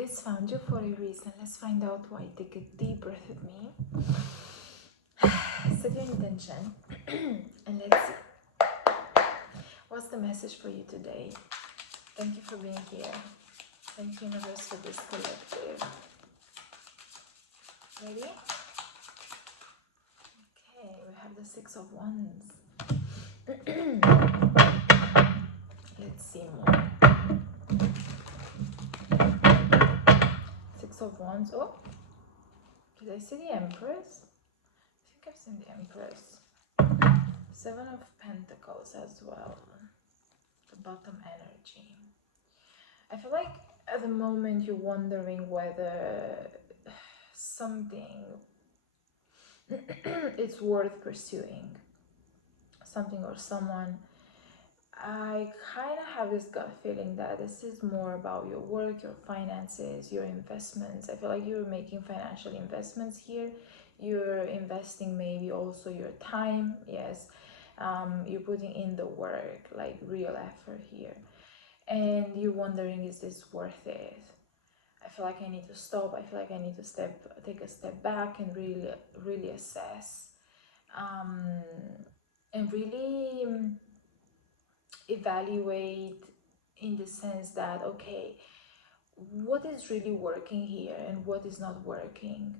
This found you for a reason. Let's find out why. Take a deep breath with me. Set your intention and let's see. What's the message for you today? Thank you for being here. Thank you, universe, for this collective. Ready? Okay, we have the Six of Wands. Let's see more. Six of Wands. Oh, did I see the Empress? I think I've seen the Empress. Seven of Pentacles as well. The bottom energy. I feel like at the moment you're wondering whether something it's worth pursuing. Something or someone. I kind of have this gut feeling that this is more about your work, your finances, your investments. I feel like you're making financial investments here. You're investing maybe also your time. Yes, you're putting in the work, like real effort here. And you're wondering, is this worth it? I feel like I need to stop. I feel like I need to take a step back and really assess, and really evaluate, in the sense that, okay, what is really working here and what is not working.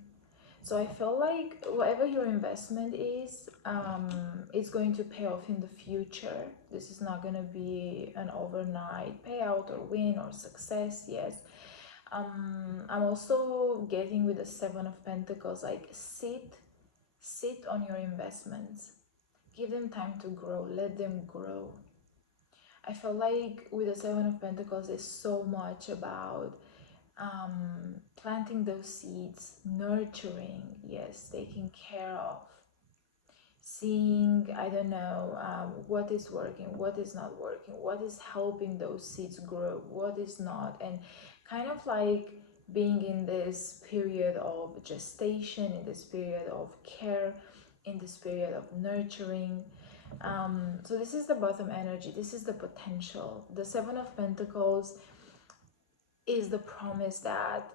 So I feel like whatever your investment is, it's going to pay off in the future. This is not going to be an overnight payout or win or success. Yes. I'm also getting with the Seven of Pentacles, like sit on your investments. Give them time to grow. Let them grow. I feel like with the Seven of Pentacles, it's so much about planting those seeds, nurturing, yes, taking care of, seeing, I don't know, what is working, what is not working, what is helping those seeds grow, what is not, and kind of like being in this period of gestation, in this period of care, in this period of nurturing. So this is the bottom energy, this is the potential. The Seven of Pentacles is the promise that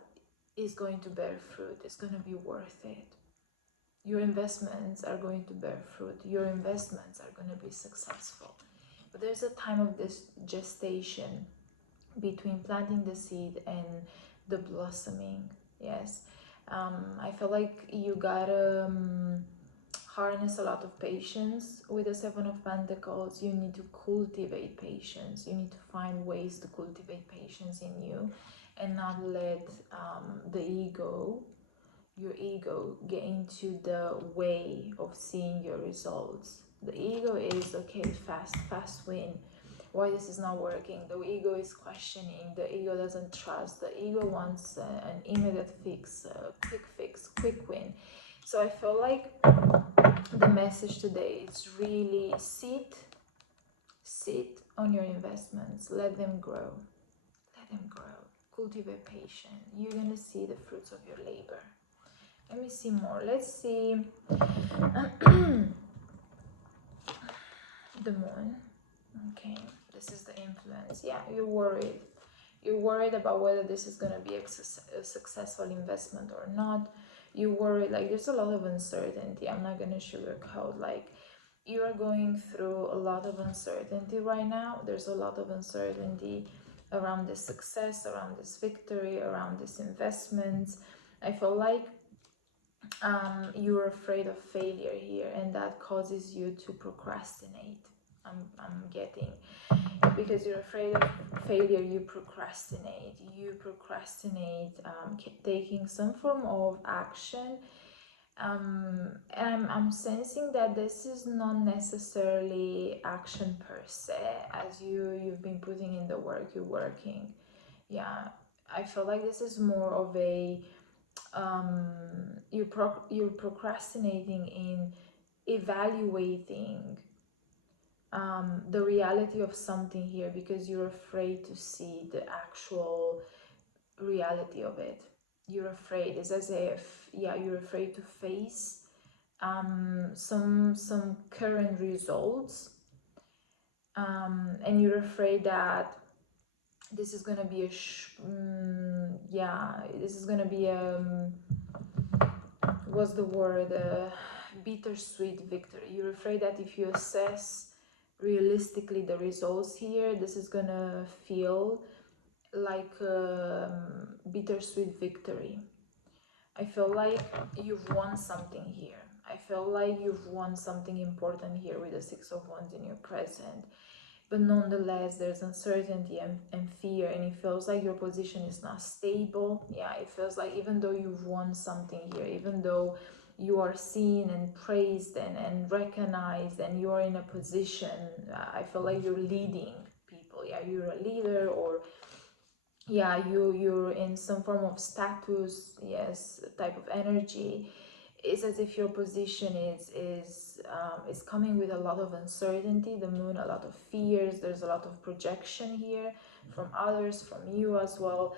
is going to bear fruit, it's going to be worth it. Your investments are going to bear fruit, your investments are going to be successful. But there's a time of this gestation between planting the seed and the blossoming. Yes. I feel like you gotta harness a lot of patience with the Seven of Pentacles. You need to cultivate patience. You need to find ways to cultivate patience in you and not let your ego get into the way of seeing your results. The ego is, okay, fast win. Why this is not working? The ego is questioning. The ego doesn't trust. The ego wants an immediate fix, quick win. So I feel like the message today is really sit on your investments. Let them grow. Let them grow. Cultivate patience. You're gonna see the fruits of your labor. Let me see more. Let's see the moon. Okay, this is the influence. Yeah, you're worried. You're worried about whether this is going to be a successful investment or not. You're worried, like there's a lot of uncertainty. I'm not going to sugarcoat, like you are going through a lot of uncertainty right now. There's a lot of uncertainty around this success, around this victory, around this investment. I feel like you're afraid of failure here, and that causes you to procrastinate. I'm getting, because you're afraid of failure, you procrastinate taking some form of action, and I'm sensing that this is not necessarily action per se, as you've been putting in the work, you're working. Yeah, I feel like this is more of a you're procrastinating in evaluating the reality of something here, because you're afraid to see the actual reality of it. You're afraid. It's as if, yeah, you're afraid to face some current results, and you're afraid that this is gonna be a yeah, this is gonna be what's the word, bittersweet victory. You're afraid that if you assess realistically the results here, this is gonna feel like bittersweet victory. I feel like you've won something here. I feel like you've won something important here with the Six of Wands in your present. But nonetheless, there's uncertainty and fear, and it feels like your position is not stable. Yeah, it feels like even though you've won something here, even though you are seen and praised and recognized, and you're in a position, I feel like you're leading people. Yeah, you're a leader, or yeah, you're in some form of status, yes, type of energy. It's as if your position is coming with a lot of uncertainty, the moon, a lot of fears. There's a lot of projection here from others, from you as well,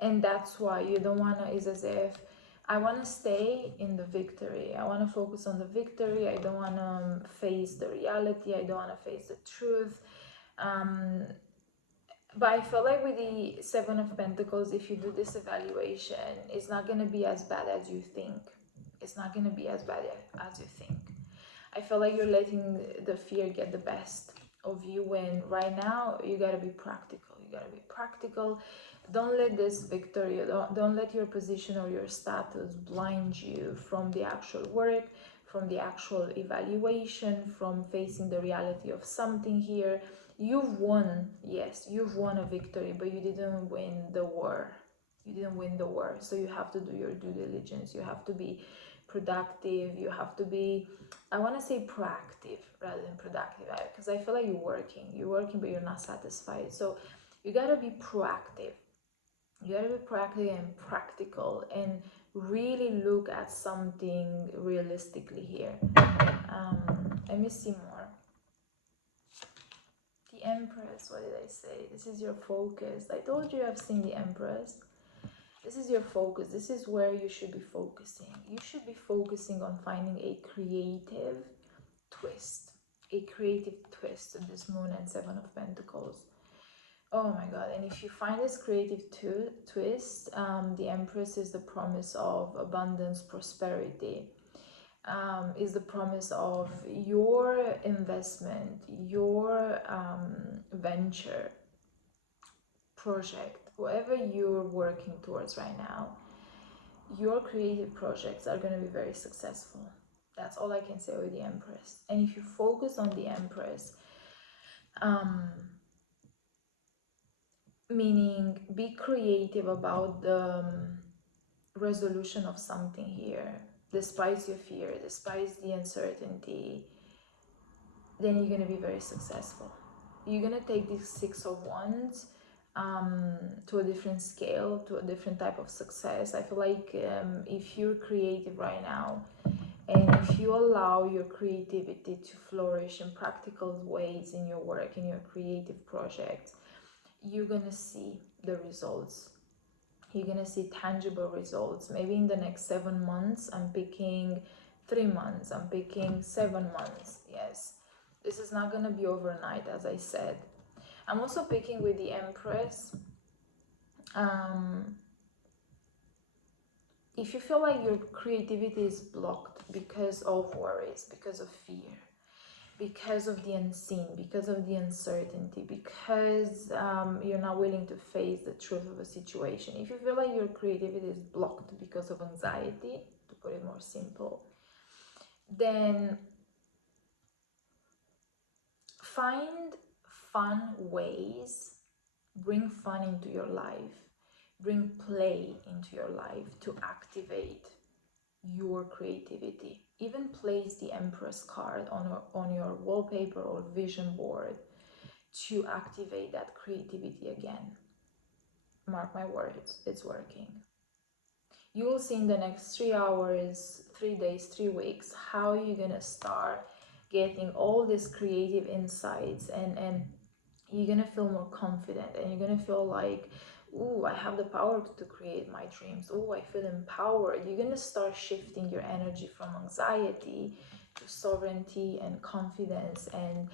and that's why you don't want to, it's as if I want to stay in the victory, I want to focus on the victory, I don't want to face the reality, I don't want to face the truth. But I feel like with the Seven of Pentacles, if you do this evaluation, it's not going to be as bad as you think. It's not going to be as bad as you think. I feel like you're letting the fear get the best of you, when right now you got to be practical. You got to be practical. Don't let this victory, don't let your position or your status blind you from the actual work, from the actual evaluation, from facing the reality of something here. You've won, yes, you've won a victory, but you didn't win the war. You didn't win the war. So you have to do your due diligence. You have to be productive. You have to be, I want to say proactive rather than productive, because I feel like you're working, but you're not satisfied. So you got to be proactive. You got to be proactive and practical, and really look at something realistically here. Let me see more. The Empress, what did I say? This is your focus. I told you I've seen the Empress. This is your focus. This is where you should be focusing. You should be focusing on finding a creative twist. A creative twist to this Moon and Seven of Pentacles. Oh my god. And if you find this creative twist, the Empress is the promise of abundance, prosperity. Is the promise of your investment, your venture, project, whatever you're working towards right now, your creative projects are going to be very successful. That's all I can say with the Empress. And if you focus on the Empress, meaning be creative about the resolution of something here, despite your fear, despite the uncertainty, then you're going to be very successful. You're going to take this Six of Wands to a different scale, to a different type of success. I feel like if you're creative right now, and if you allow your creativity to flourish in practical ways in your work, in your creative projects, you're going to see the results. You're going to see tangible results. Maybe in the next 7 months, I'm picking 3 months, I'm picking 7 months. Yes, this is not going to be overnight, as I said. I'm also picking with the Empress. If you feel like your creativity is blocked because of worries, because of fear, because of the unseen, because of the uncertainty, because you're not willing to face the truth of a situation, if you feel like your creativity is blocked because of anxiety, to put it more simple, then find fun ways, bring fun into your life, bring play into your life to activate your creativity. Even place the Empress card on your wallpaper or vision board to activate that creativity again. Mark my words, it's working. You will see in the next 3 hours, 3 days, 3 weeks, how you're gonna start getting all these creative insights, and you're gonna feel more confident, and you're gonna feel like, ooh, I have the power to create my dreams. Ooh, I feel empowered. You're gonna start shifting your energy from anxiety to sovereignty and confidence, and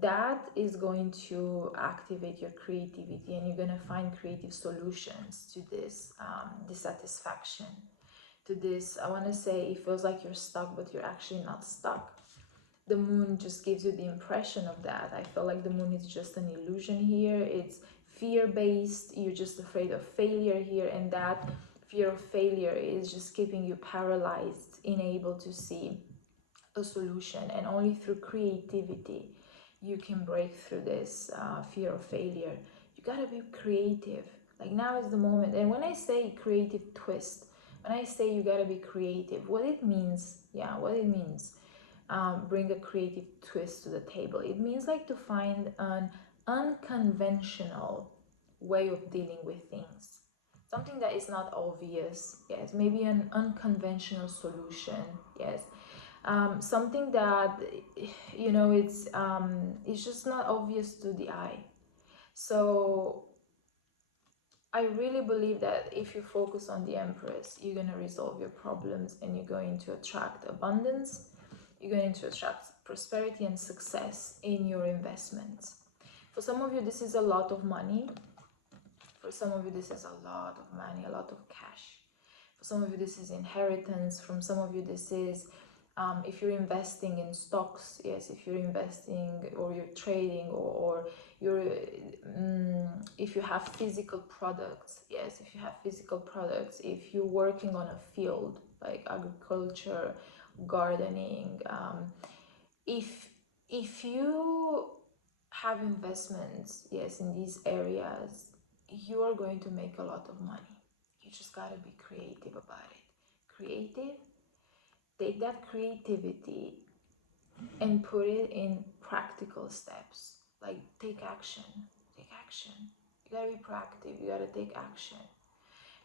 that is going to activate your creativity, and you're going to find creative solutions to this dissatisfaction, to this, I want to say, it feels like you're stuck, but you're actually not stuck. The moon just gives you the impression of that. I feel like the moon is just an illusion here. It's fear-based. You're just afraid of failure here, and that fear of failure is just keeping you paralyzed, unable to see a solution. And only through creativity you can break through this fear of failure. You gotta be creative. Like, now is the moment. And when I say creative twist, when I say you gotta be creative, what it means, what it means, bring a creative twist to the table. It means like to find an unconventional way of dealing with things. Something that is not obvious, yes, maybe an unconventional solution, yes. Something that, it's just not obvious to the eye. So I really believe that if you focus on the Empress, you're going to resolve your problems, and you're going to attract abundance. You're going to attract prosperity and success in your investments. For some of you, this is a lot of money. For some of you, this is a lot of money, a lot of cash. For some of you, this is inheritance. From some of you, this is if you're investing in stocks, yes, if you're investing or you're trading, or you're if you have physical products, yes, if you have physical products, if you're working on a field like agriculture, gardening, if you have investments, yes, in these areas, you are going to make a lot of money. You just got to be creative about it. Creative. Take that creativity and put it in practical steps. Like, take action. Take action. You gotta be proactive. You gotta take action.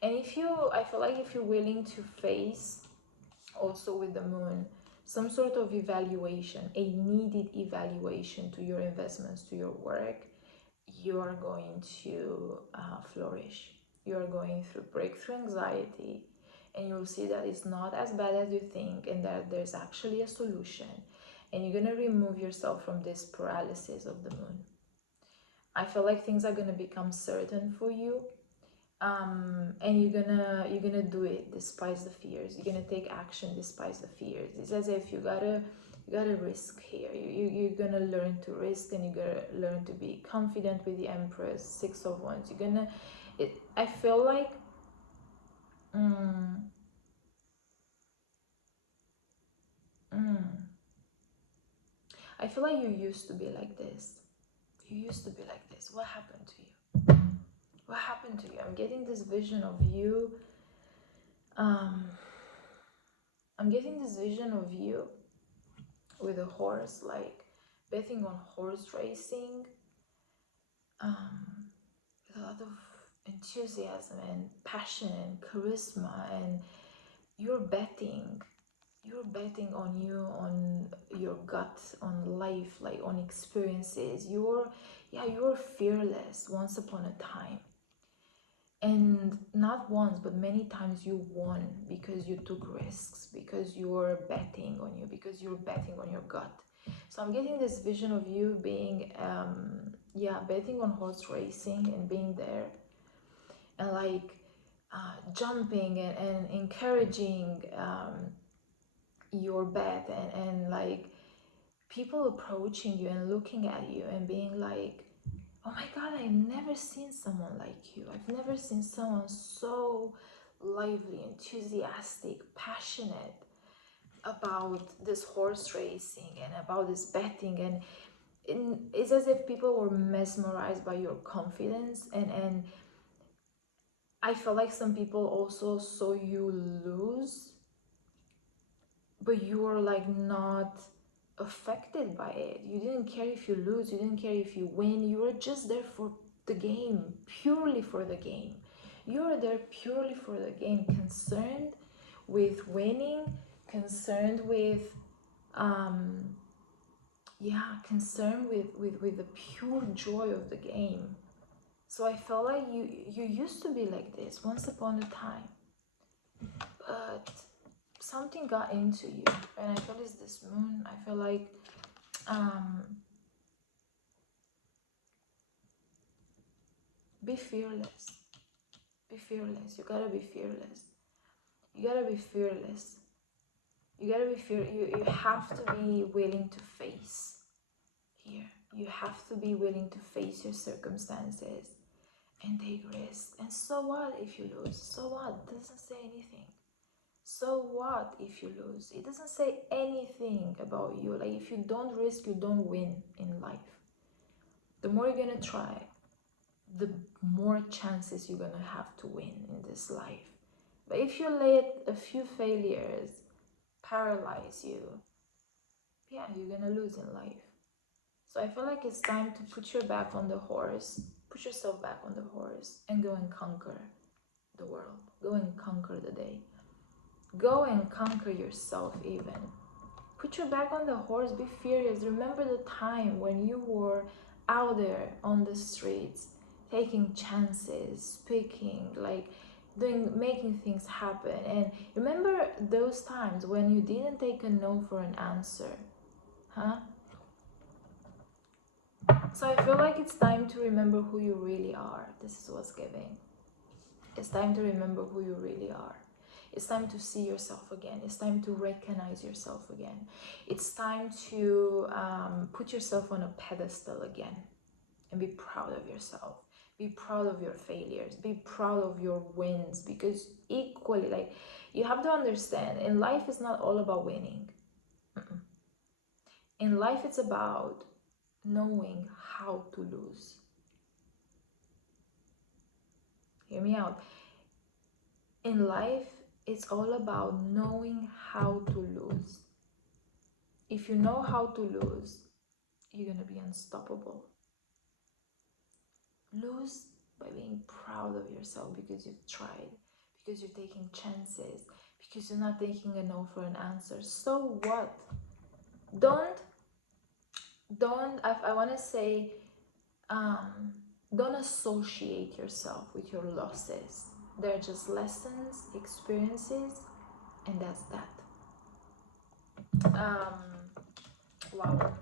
And I feel like if you're willing to face, also with the moon, some sort of evaluation, a needed evaluation to your investments, to your work, you are going to flourish. You are going through breakthrough anxiety, and you'll see that it's not as bad as you think, and that there's actually a solution. And you're going to remove yourself from this paralysis of the moon. I feel like things are going to become certain for you, and you're gonna do it despite the fears. You're gonna take action despite the fears. It's as if you gotta risk here. You're gonna learn to risk, and you're gonna learn to be confident with the Empress, 6 of Wands. I feel like mm, mm, I feel like you used to be like this. You used to be like this. What happened to you? What happened to you? I'm getting this vision of you. um I'm getting this vision of you with a horse, like betting on horse racing, with a lot of enthusiasm and passion and charisma, and you're betting on you, on your gut, on life, like on experiences. You're fearless once upon a time. And not once, but many times you won because you took risks, because you were betting on you, because you're betting on your gut. So I'm getting this vision of you being, betting on horse racing and being there, and like jumping and encouraging your bet, and like people approaching you and looking at you and being like, oh my God, I've never seen someone like you. I've never seen someone so lively, enthusiastic, passionate about this horse racing and about this betting. And it's as if people were mesmerized by your confidence. And I feel like some people also saw you lose, but you were like not affected by it. You didn't care if you lose, you didn't care if you win. You were just there for the game, purely for the game. You are there purely for the game, concerned with winning, concerned with concerned with the pure joy of the game. So I felt like you used to be like this once upon a time, but something got into you. And I feel it's this moon. I feel like Be fearless. Be fearless. You gotta be fearless. You gotta be fearless. You gotta be you have to be willing to face here. You have to be willing to face your circumstances and take risks. And so what if you lose? So what? It doesn't say anything. So what if you lose? It doesn't say anything about you. Like, if you don't risk, you don't win in life. The more you're gonna try, the more chances you're gonna have to win in this life. But if you let a few failures paralyze you, yeah, you're gonna lose in life. So I feel like it's time to put your back on the horse, put yourself back on the horse, and go and conquer the world. Go and conquer the day. Go and conquer yourself even. Put your back on the horse, be furious. Remember the time when you were out there on the streets, taking chances, speaking, like making things happen. And remember those times when you didn't take a no for an answer, huh? So I feel like it's time to remember who you really are. This is what's giving. It's time to remember who you really are. It's time to see yourself again. It's time to recognize yourself again. It's time to put yourself on a pedestal again and be proud of yourself. Be proud of your failures. Be proud of your wins, because equally, like, you have to understand, in life it's not all about winning. Mm-mm. In life it's about knowing how to lose. Hear me out. In life, it's all about knowing how to lose. If you know how to lose, you're going to be unstoppable. Lose by being proud of yourself because you've tried, because you're taking chances, because you're not taking a no for an answer. So what? Don't, I want to say, don't associate yourself with your losses. They're just lessons, experiences, and that's that. Wow.